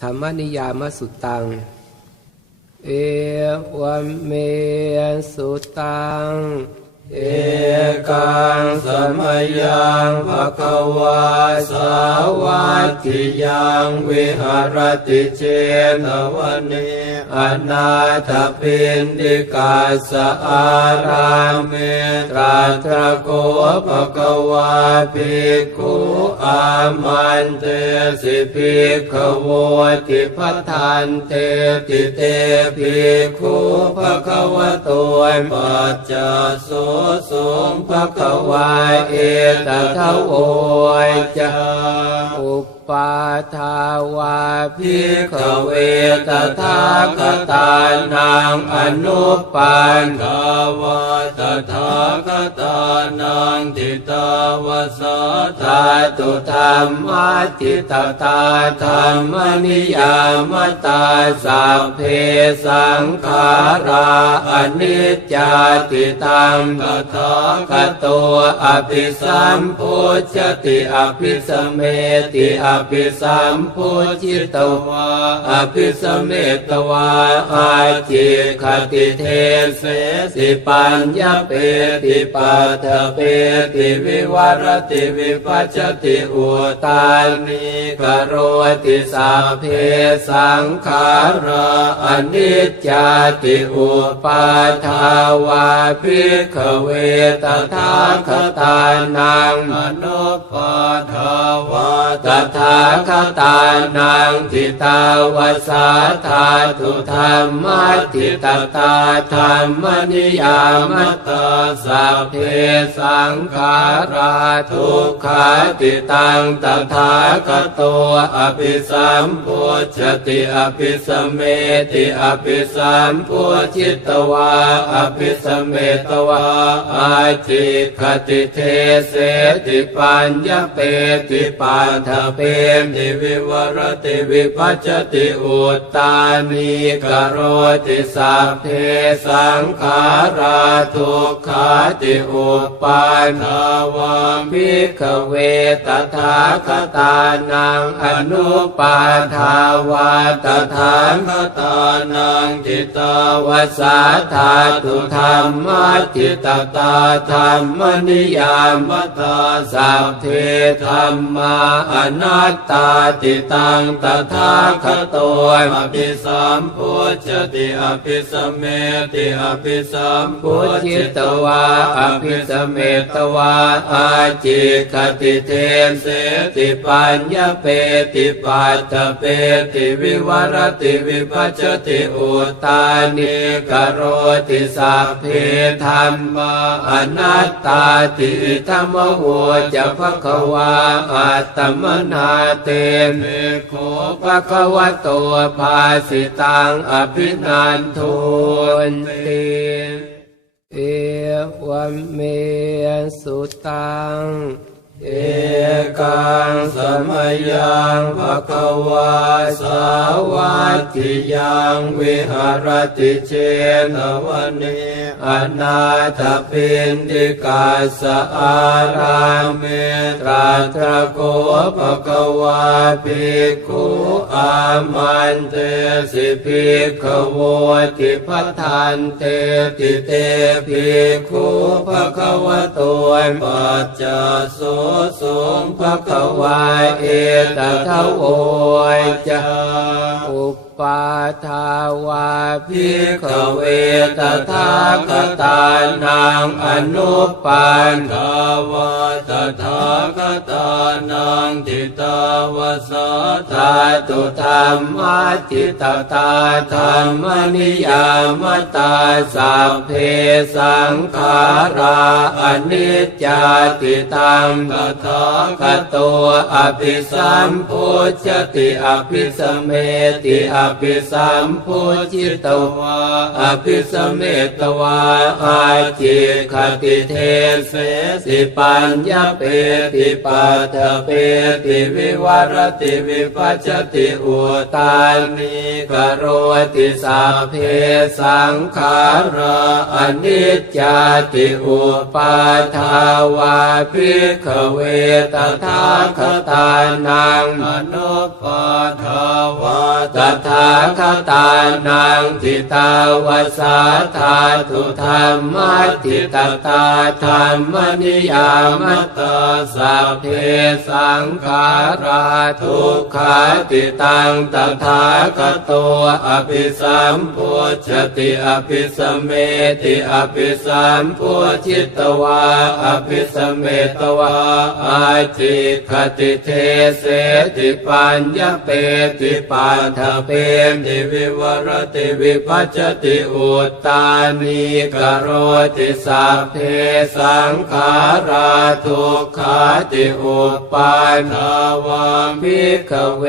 ธรรมนิยามสุตัง เอวเมสุตัง เอกังสมยังภะคะวาสาวัตถิยังวิหารติเจนวันเน อนาถปินดิกาสอาราเมตราตระโกภะควาภิกขุอามันเตสิภิกขโวติพัฏฐานเตติเตภิกขุภะควะโตปัจจโสสงภะควาเอตทะโวจะอุป ปาทาวาภิกขเวตถาคตานังอนุปันขาวาตถาคตานังทิตาวสาธาตุธรรมาทิตตาธรรมนิยามตาสัพเพสังขาราอนิจจาติตังตถาคตวอภิสัมพุชติอภิสเมติอภิสัมพุจิตวาอภิสเมตวาอาจิคติเทเสสิปัญญาเปติปัฏเปติวิวรติวิปัจจติอุตานิกโรติสัพเพสังขาราอนิจจาติอุปาทาวาภิกขเวตถาคตานังอนุปาทาวาตถาคตานังทิตาวสาธาตุธรรมัติตตาธรรมนิยามตาสัพเพสังขาราทุกขาติตังตถาคตโตอภิสัมพุชติอภิสเมติอภิสัมพุจิตวาอภิสเมตวาอาจิคติเทเสติปัญญเปติปัฏฐเปติวิวรติวิปัจจติอุตตานิกโรติสัพเพสังขาราทุกขาติอุปาทาวามิขเวตถาคตานังอนุปาทาวาตถาคตานังจิตาวสาธาตุธรรมจิตตาธรรมนิยามตาสัพเพธรรมาอนัตตาติตังตถาคโตอภิสัมพุชติอภิสเมติอภิสัมพุจิตวาอภิสเมตวาอาจิคติเทเสติปัญญเปติปัตตเปติวิวรติวิปัจจติอุตานิกโรติสัพเพธรรมาอนัตตาติธรรมโวจะภควาอัตตมนาเตมิโคภควโตภาสิตังอภินันทุนติเอวเมสุตัง เอกังสมยังภะคะวาสาวัตถิยังวิหารติเจนวันเนอนาถปินดิกาสอาราเมตราตรโกภะคะวาภิกขุอามันเตสิภิกขโวติพัฏฐานเตติเตภิกขุภะคะวะโตปัจจโสสุงภะควายเอตทะโวยจะอุป ปาทาวาภิกเวตถาคตานังอนุปันขาวาตถาคตานังทิตาวสาธาตุธรรมาทิตตาธรรมนิยามตาสัพเพสังขาราอนิจจาติตังตถาคตโตอภิสัมพุชติอภิสเมติอภิสัมพุจิตวาอภิสเมตวาอาจิคติเทเสสิปัญญาเปติปัฏฐเปติวิวรติวิปัจจติอุตานิกโรติสัพเพสังขาราอนิจจาติอุปาทาวาภิกขเวตถาคตานังอนุปาทาวาตถาคตานังทิตาวสาธาทุธรรมทิตตาธรรมนิยามตาสัพเพสังขาราทุกขาติตังตถาคโตอภิสัมพุชติอภิสเมติอภิสัมพุชิตวาอภิสเมตวาอาจิคติเทเสติปัญญเปติปัฏฐเปติวิวรติวิปัจจติอุตตานิกโรติสัพเพสังขาราทุกขาติอุปาทาวามิขเว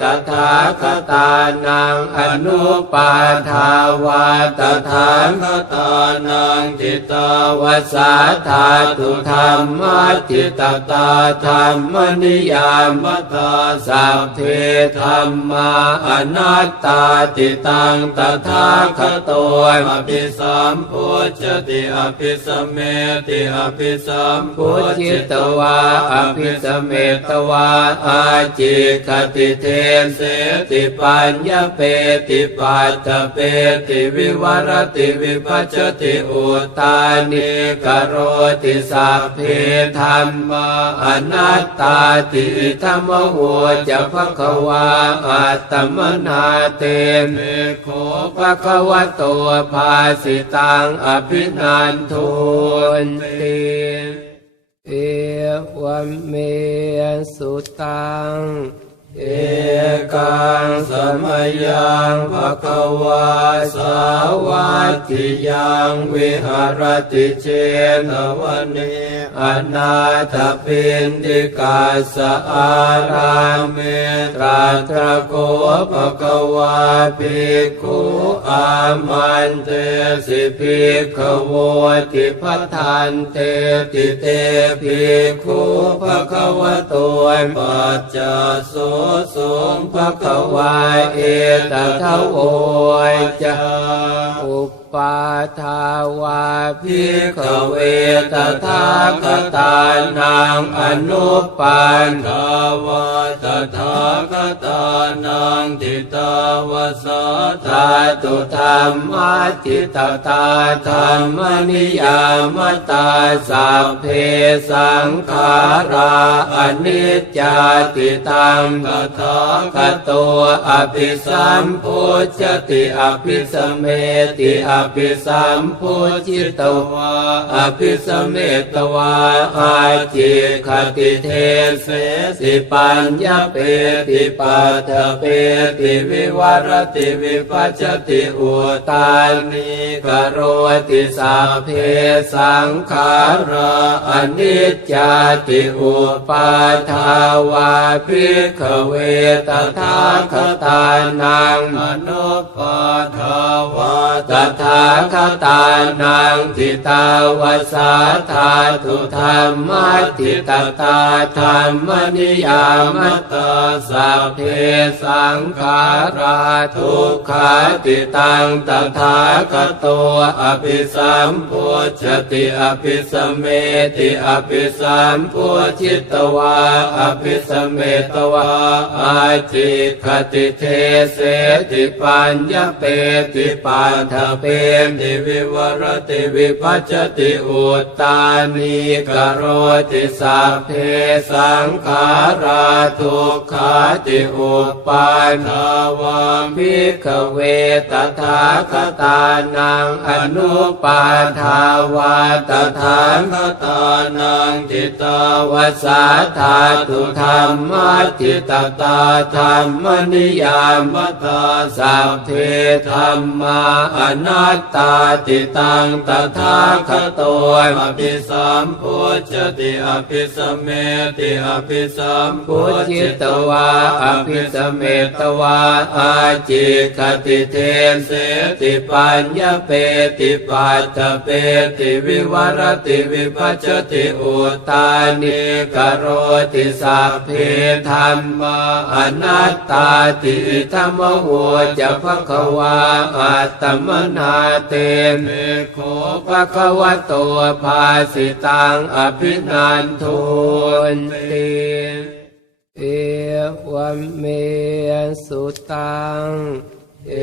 ตถาคตานังอนุปาทาวาตถาคตานังจิตาวสาธาตุธรรมจิตตาธรรมนิยามตาสัพเพธรรมาอนัตตาติตังตถาคโตอภิสัมพุชติอภิสเมติอภิสัมพุชิตวาอภิสเมตวาอาจิคติเทเสติปัญญเปติปัตตเปติวิวรติวิปัจจติอุตานิกโรติสัพเพธรรมาอนัตตาติธรรมโหจะภควาอัตตมนาเตเมโคภควโตภาสิตังอภินันทุนติเอวเมสุตัง เอกังสมยังภะคะวาสาวัตถิยังวิหารติเจนวันเนอนาถปินดิกาสอาราเมตราตรโกภะคะวาภิกขุอามันเตสิภิกขโวติพัทธันเตติเตภิกขุภะคะวะโตปัจจโสสงภะคะวาเอตทะโวยจะอุป ปาทาวาภิกเวตถาคตานังอนุปันทาวาตถาคตานังทิตาวสาธาตุธรรมทิตตาธรรมนิยามตาสัพเพสังขาราอนิจจาติตังตถาคโตอภิสัมพุชติอภิสมเมติอภิสัมพุจิตวาอภิสเมตวาอาจิคติเทเสสิปัญญาเปติปัฏฐเปติวิวรติวิปัจจติอุตานิกโรติสัพเพสังขาราอนิจจาติอุปาทาวาภิกขเวตถาคตานังอนุปาทาวาตถาคตานังทิตาวสาธาทุธรรมทิตตาธรรมนิยามตาสัพเพสังขาราทุกขาติตังตถาคตโตอภิสัมพุชติอภิสมเมติอภิสัมพุชิตวาอภิสมเมตวาอาจิคติเทเสติปัญญเปติปัฏฐเปติวิวรติวิปัจจติอุตตานิกโรติสัพเพสังขาราทุกขาติอุปาทาวามิขเวตถาคตานังอนุปาทาวาตถาคตานังจิตาวสาธาตุธรรมจิตตาธรรมนิยามตาสัพเพธรรมาอนัตตาติตังตถาคโตอภิสัมพุชติอภิสเมติอภิสัมพุชิตวาอภิสเมตวาอาจิคติเทเสติปัญญเปติปัตตเปติวิวรติวิปัจจติอุตานิกโรติสัพเพธรรมาอนัตตาติธรรมโหจะภควาอัตตมนาเตเมโคภควโตภาสิตังอภินันทุนติเอวเมสุตังเอ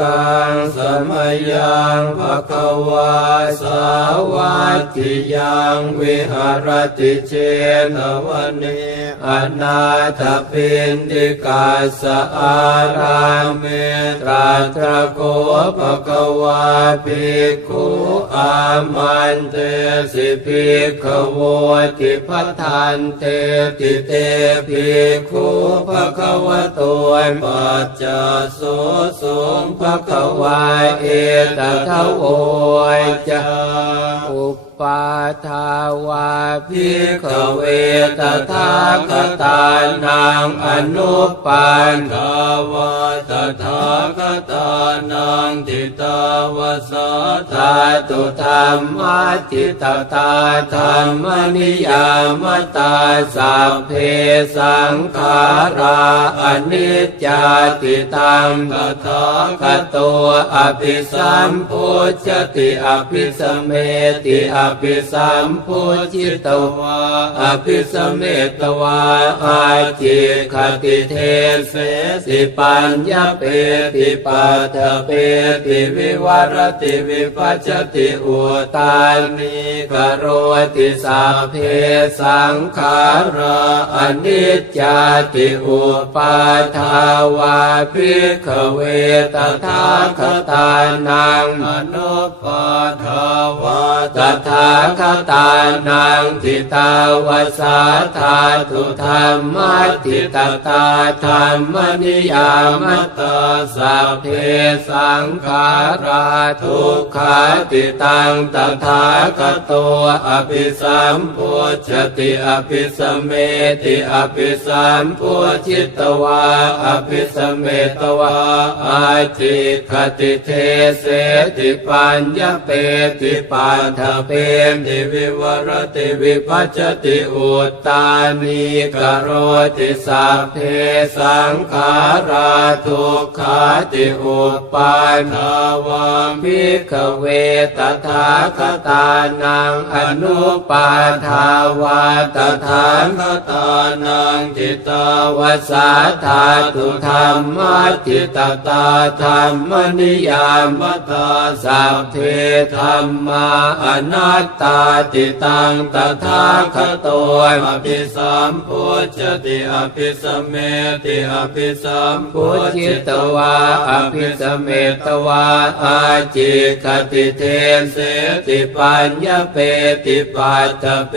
กังสมยังภะคะวาสาวัตถิยังวิหารติเจนวันเนอนาถปินดิกาสอาราเมตราตระโก ภะคะวาภิกขุอามันเตสิภิกขโวติพัฏฐานเตติเตภิกขุภะคะวะโตปัจจโสสงภะคะวาเอตทะโวยจะอุป ปาทาวาภิกเวตถาคตานังอนุปันทาวาตถาคตานังทิตาวสาธาตุธรรมาทิตตาธรรมนิยามตาสัพเพสังขาราอนิจจาติตังตถาคตวอภิสัมพุชติอภิสเมติอภิสัมพุจิตวาอภิสเมตวาอาจิคติเทเสสิปัญญาเปติปัฏฐเปติวิวรติวิปัจจติอุตานิกโรติสัพเพสังขาราอนิจจาติอุปาทาวาภิกขเวตถาคตานังอนุปาทาวาตถาคตานังทิตาวสาธาตุธรรมทิตตาธรรมนิยามตาสัพเพสังขาราทุกขาติตังตถาคตวอภิสัมพุชติอภิสเมติอภิสัมพุชิตวาอภิสเมตวาอาจิคติเทเสติปัญญเปติปัฏฐเปติวิวรติวิปัจจติอุตตานิกโรติสัพเพสังขาราทุกขาติอุปาทาวามิขเวตถาคตานังอนุปาทาวาตถาคตานังจิตาวสาธาตุธรรมจิตตาธรรมนิยามตาสัพเพธรรมาอนัตตาติตังตถาคตวอภิสัมพุชติอภิสเมติอภิสัมพุชิตวาอภิสเมตวาอาจิคติเทเสติปัญญเปติปัตตเป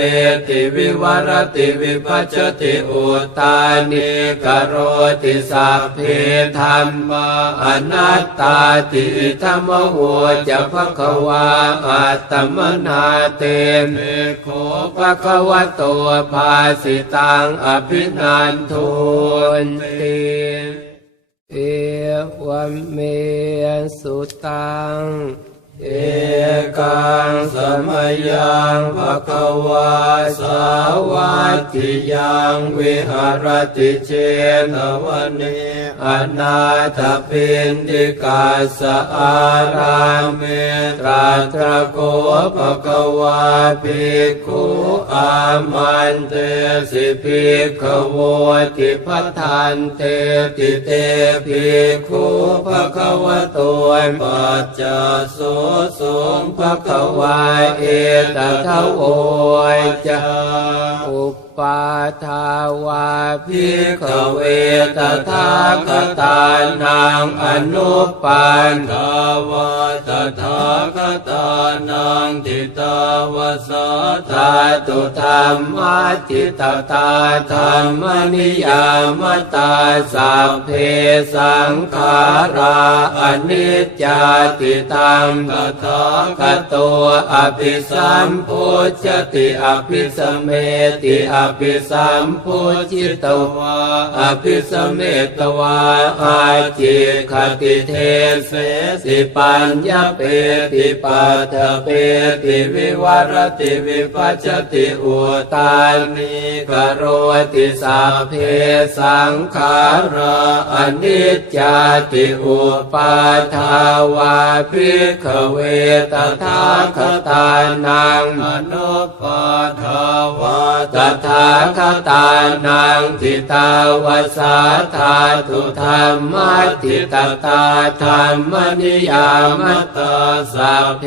ติวิวรติวิปัจจติอุตานิกโรติสัพเพธรรมาอนัตตาติธรรมโวจะภควาอัตตมนาเตมิโคภคะวโตภาสิตังอภินันทุนติเอวเมสุตัง เอกังสมยังภะคะวาสาวัติยังวิหารติเจนวันเนอนาถปินดิกาสอาราเมตราตรโกภะคะวาภิกขุอามันเตสิภิกขโวติพัฏฐานเตติเตภิกขุภะคะวะโตปัจจโสสงภะคะวาเอตทะโวยจะอุปปาทาวาภิกขเวตถาคตานังอนุปันทาวาตถาคตานังทิตาวสาธาตุธรรมทิตตาธรรมนิยามตาสัพเพสังขาราอนิจจาติตังตถาคตัวอภิสัมพุชติอภิสเมติอภิสัมพุจิตวาอภิสเมตวาอาจิคติเทเสสิปัญญเปติปัฏฐเปติวิวรติวิปัจจติอุตานิกโรติสัพเพสังขาราอนิจจาติอุปาทาวาภิกขเวตถาคตานังอนุปาทาวาตถาาคตานังทิตาวสาธาตุธรรมติตตาธรรมนิยามตสัพเพ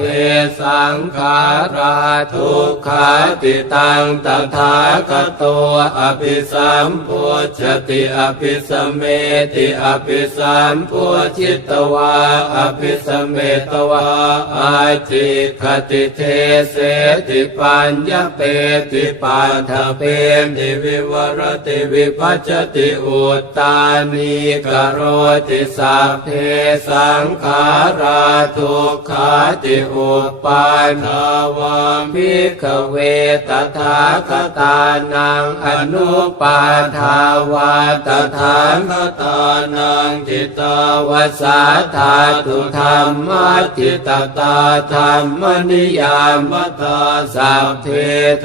สังขาราทุกขาติตังตถาคตโตอภิสัมพุชติอภิสเมติอภิสัมพุชิตวาอภิสเมตวาอาจิคติเทเสติปัญญเปติปันทเปมติวิวรติวิปัจติอุตตานิกโรติสัพเพสังขาราทุกขาติอุปปาทาวามิขเวตถาคตานังอนุปาทาวาตถาคตานังจิตาวสาธาตุธรรมจิตตาธรรมนิยามตาสัพเพ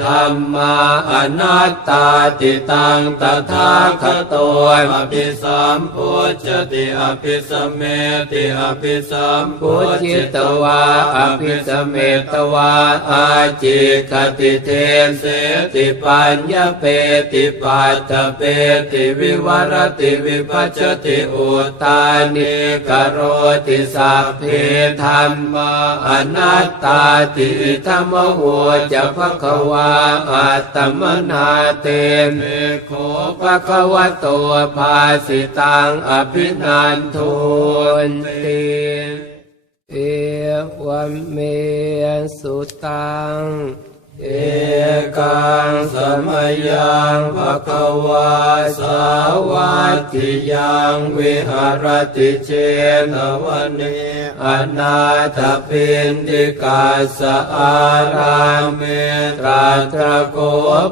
ธรรมาอนัตตาติตังตถาคโตอภิสัมพุชติอภิสมเมติอภิสัมพุจิตวาอภิสมเมตวาอาจิคติเทเสติปัญญเปติปัตตเปติวิวรติวิปัจจติอุตานิกโรติสัพเพธรรมาอนัตตาติธรรมโหจะภควาอัตมนาเตเมโคภควโตภาสิตังอภินันทุนติเอวเมสุตัง เอกังสมยังภะคะวาสาวัติยังวิหารติเชนวันเนอนาถปินติกาสอาราเมตราตรโก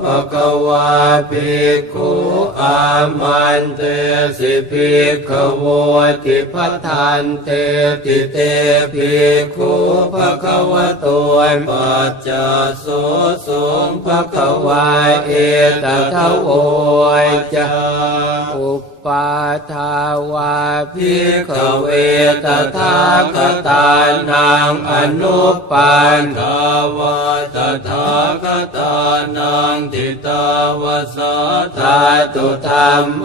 ภะคะวาภิกขุอามันเตสิภิกขโวติพัฏฐานเตติเตภิกขุภะคะวะโตปัจจโสสงภะคะวาเอตทะโวยจะอุป ปาทาวาภิกขเวตถาคตานังอนุปันทาวาตถาคตานังทิตาวสาธาตุธรรม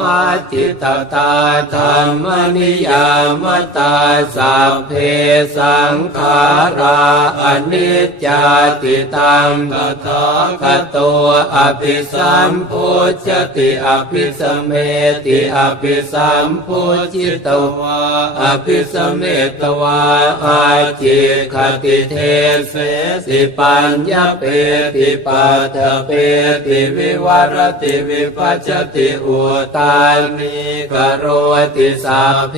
ทิตตาธรรมนิยามตาสัพเพสังขาราอนิจจาติตังตถาคตโตอภิสัมพุชติอภิสมเมติอภิสัมพุจิตวาอภิสเมตวาอาจิคติเทเสสิปัญญเปติปัตถเปติวิวรติวิปัจจติอุตานิกโรติสัพเพ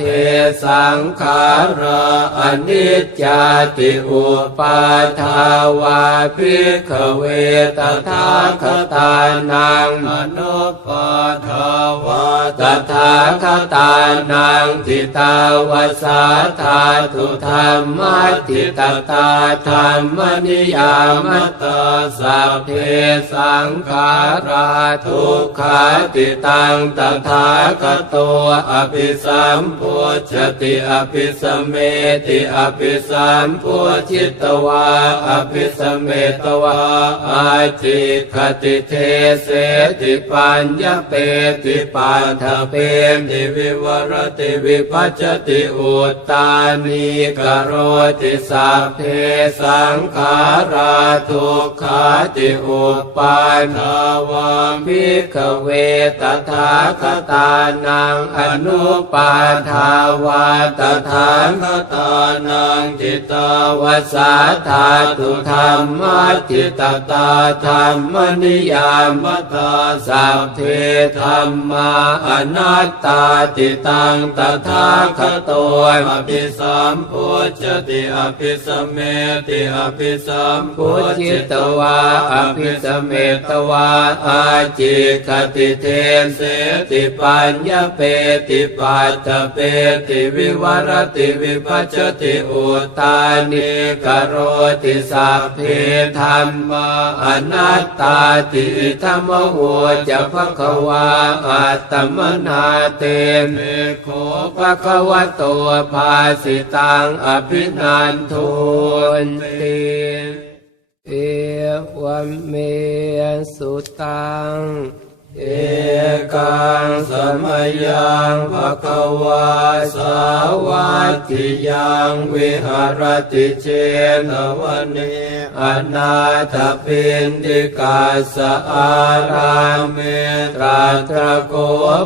สังขาราอนิจจาติอุปาทาวาภิกขเวตถาคตานังอนุปาทาวาตถาคตานังทิตาวสาธาตุธรรมทิตตาธรรมนิยามตสัพเพสังขาราทุกขาติตังตถาคโตอภิสัมพุชติอภิสมเมติอภิสัมพุชิตวาอภิสมเมตวาอาจิคติเทเสติปัญญเปติปันทเปมติวิวรติวิปัจจติอุตตานิกโรติสัพเพสังขาราทุกขาติอุปปาทาวามิขเวตถาคตานังอนุปาทาวาตถาคตานังจิตาวสาธาตุธรรมจิตตาธรรมนิยามตาสัพเพธรรมาอนัตตาติตังตถาคโตอภิสัมพุชติอภิสมเมติอภิสัมพุจิตวาอภิสมเมตวาอาจิคติเทเสติปัญญเปติปัตตเปติวิวรติวิปัจจติอุตานิกโรติสัพเพธรรมาอนัตตาติธรรมโหจะภควาอัตมนาเตเมโคภควโตภาสิตังอภินันทุนติเอวเมสุตัง เอกังสมยังภะคะวาสาวัตถิยังวิหารติเชนวันนีอนาถปินติกาสอาราเมตราตรโก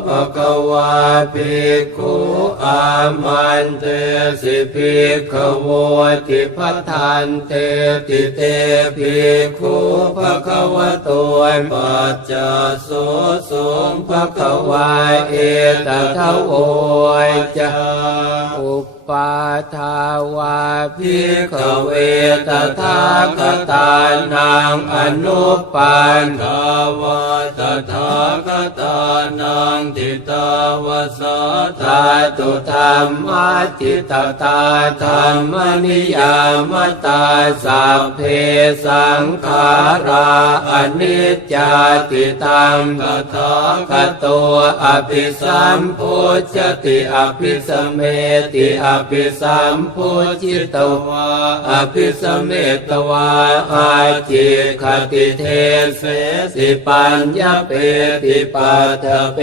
ภะคะวาภิกขุอามันเตสิภิกขโวติพัฏฐานเตติเตภิกขุภะคะวะโตปัจจโสสงภะคะวาเอตทะโวยจะอุป ปาทาวาภิกเวตถาคตานังอนุปันทาวาตถาคตานังทิตาวสาธาตุธรรมจิตตาธรรมนิยามตาสัพเพสังขาราอนิจจาติตังตถาคตวอภิสัมพุจติอภิสเมติอภิสัมพุจิตวาอภิสเมตวาอาจิคติเทเสสิปัญญเปติปัฏเป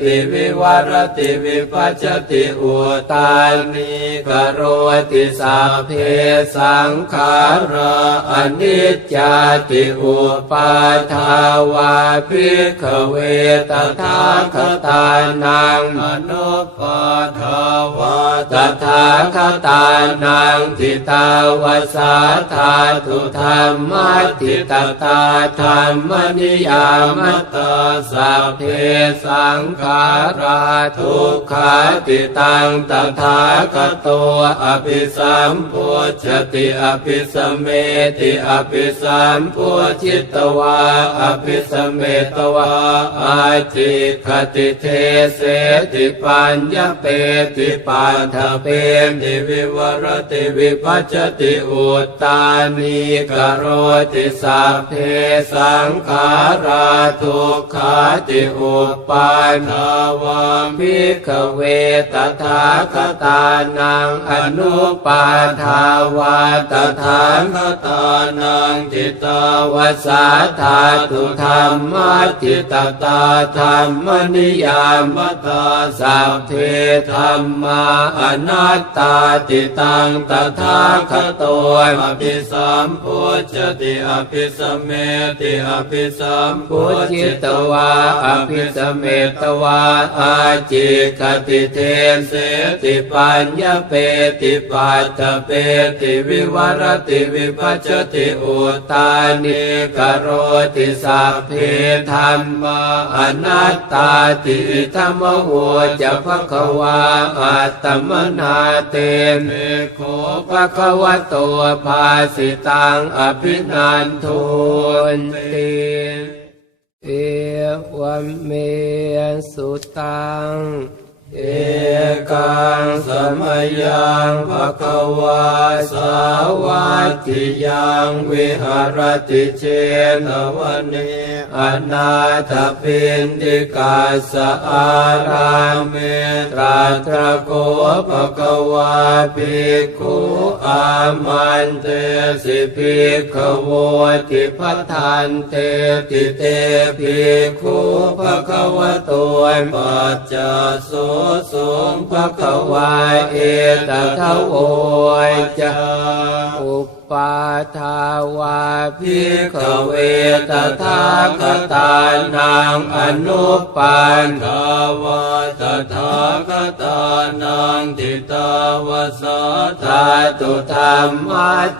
ติวิวรติวิปัจจติอุตานิกโรติสัพเพสังขาราอนิจจาติอุปาทาวาภิกขเวตถาคตานังอนุปาทาวาตถาคตานังทิตาวสาธาตุธรรมทิตตาธรรมนิยามตาสัพเพสังขาราทุกขาติตังตถาคตวอภิสัมพุชติอภิสเมติอภิสัมพุจิตวาอภิสเมตวาอาจิคติเทเสติปัญญเปติปัฏฐเปติวิวรติวิปัจจติอุตตานิกโรติสัพเพสังขาราทุกขาติอุปาทาวาภิกเวตถาคตานังอนุปาทาวาตถาคตานังจิตาวสาธาตุธรรมจิตตาธรรมนิยามตาสัพเพธรรมาอนัตตาติตังตถาคตอภิสัมพุจติอภิสเมติอภิสัมพุจิตวาอภิสเมตวาอาจิคติเทเสติปัญญเปติปัตตเปติวิวรติวิปัจจติอุตานิกโรติสัพเพธรรมาอนัตตาติธรรมโวจะภควาอัตมนาเตเมโคภควโตภาสิตังอภินันทุนติเอวเมสุตัง เอกังสมยังภะคะวาสาวัตถิยังวิหารติเชนวันนีอนาถปินติกาสอาราเมตราตระโกภะคะวาภิกขุอามันเตสิภิกขโวติพัฏฐานเตติเตภิกขุภะคะวะโตปัจจโสสงภะคะวาเอตทะโวยจะอุป ปาทาวาภิกขเวตถาคตานังอนุปันทาวาตถาคตานังทิตาวสาธาตุธรรม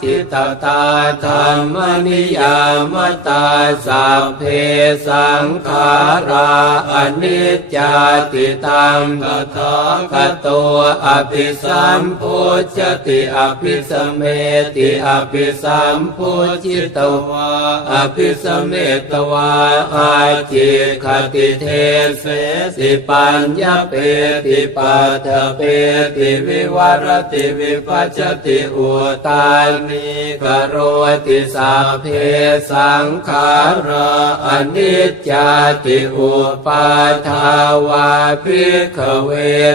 จิตตาธรรมนิยามตาสัพเพสังขาราอนิจจาติตังตถาคตวอภิสัมพุจติอภิสเมติอภิสัมพุจิตวาอภิสเมตวาอาจิคติเทเสสิปัญญาเปติปัฏฐเปติวิวรติวิปัจจติอุตานิกโรติสัพเพสังขาราอนิจจาติอุปาทาวาภิกขเว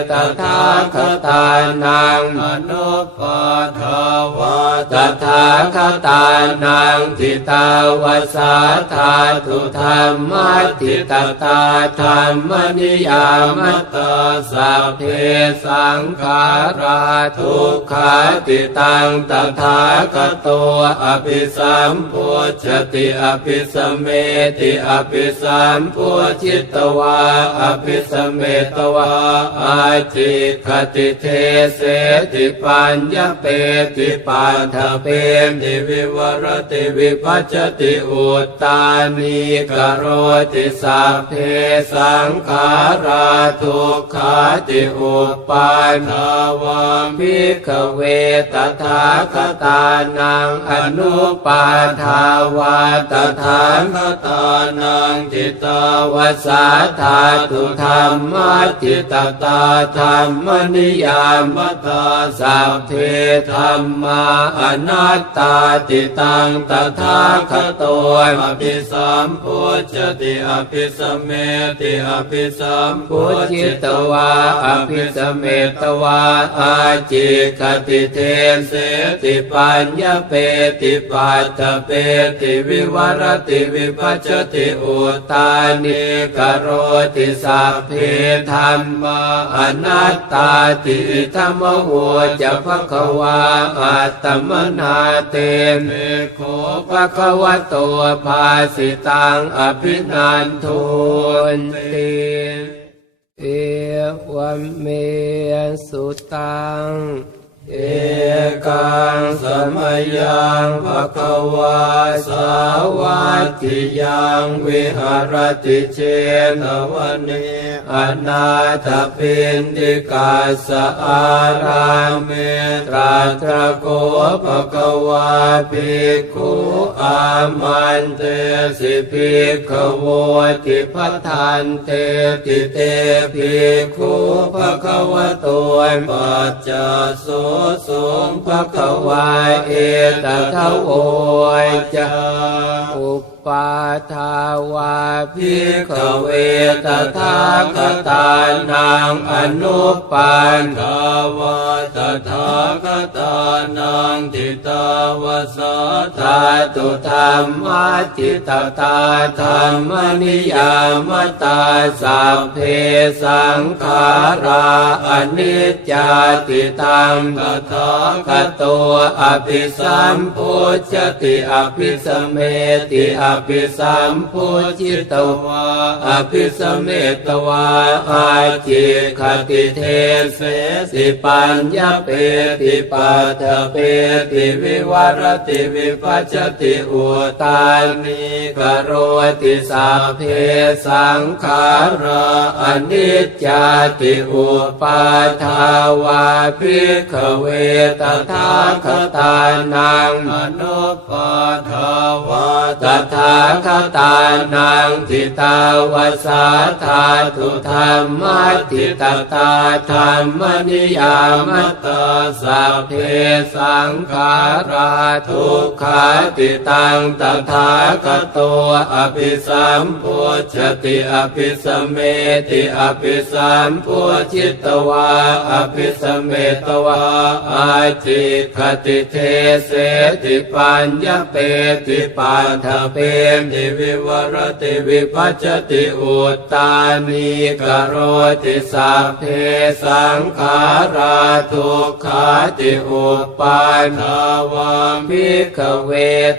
ตถาคตานังอนุปาทาวาตถาคตานังทิตาวสาธาทุธรรมทิตตาธรรมนิยามตาสัพเพสังขาราทุกขาติตังตถาคโตอภิสัมพุชติอภิสเมติอภิสัมพุชิตวาอภิสเมตวาอาจิคติเทเสติปัญญเปติปันทเปมติวิวรติวิปัจจติอุตตานิกโรติสัพเพสังขาราทุกขาติอุปาทาวามิขเวตถาคตานังอนุปาทาวาตถาคตานังจิตาวสาธาตุธรรมจิตตาธรรมนิยามตาสัพเพธรรมาอนัตตาติตังตถาคโตอภิสัมพุชติอภิสมเมติอภิสัมพุชิตวาอภิสมเมตวาอาจิคติเทเสติปัญญเปติปัตตเปติวิวรติวิปัจจติอุตานิกโรติสัพเพธรรมาอนัตตาติธรรมโหจะภควาอัตตมนาเตเมโคภควโตภาสิตังอภินันทุนติเอวเมสุตัง เอกังสมยังภะคะวาสาวัตถิยังวิหารติเจนวันเนอนาถปินติกาสะอาราเมตราตระโกภะคะวาภิกขุอามันเตสิภิกขโวติพัทธันเตติเตภิกขุภะคะวะโตปัจจโสสงภะคะวาเอตทะโวยจา ปาทาวาภิกขเวตถาคตานังอนุปันทาวาตถาคตานังทิตาวสาธาตุธรรมจิตตาธรรมนิยามตาสัพเพสังขาราอนิจจาติตังตถาคโตอภิสัมพุชติอภิสมเมติอภิสัมพุจิตวาอภิสเมตวาอาจิคติเทเสสิปัญญาเปติปัตถเปติวิวรติวิปัจจติอุตานิกโรติสัพเพสังขาราอนิจจาติอุปาทาวาภิกขเวตถาคตานังอนุปาทาวาตถาคตานังทิตาวสาธาทุธรรมทิตตาธรรมนิยามตาสัพเพสังขาราทุกขาติตังตถาคโตอภิสัมพุชติอภิสเมติอภิสัมพุชิตวาอภิสเมตวาอาจิคติเทเสติปัญญเปติปันทเปมติวิวรติวิปัจจติอุตตานิกโรติสัพเพสังขาราทุกขาติอุปาทาวามิขเว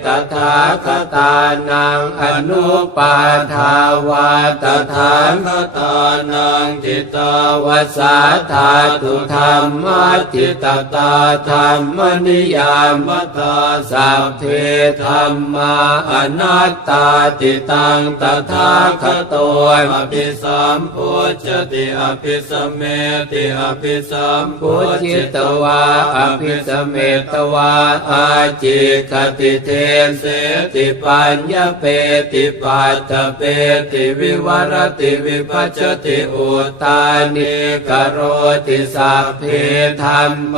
ตถาคตานังอนุปาทาวาตถาคตานังจิตาวสาธาตุธรรมจิตตาธรรมนิยามตาสัพเพธรรมาอนัตตาติตังตถาคโตอภิสัมพุชติอภิสเมติอภิสัมพุชิตวาอภิสเมตวาอาจิคติเทเสติปัญญเปติปัตตเปติวิวรติวิปัจจติอุตานิกโรติสัพเพธรรม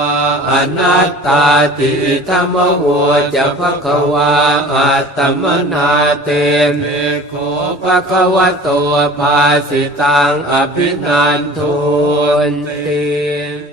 อนัตตาติธรรมโหจะภควาอัตมนาเตมิโคภควโตภาสิตังอภินันทุนติ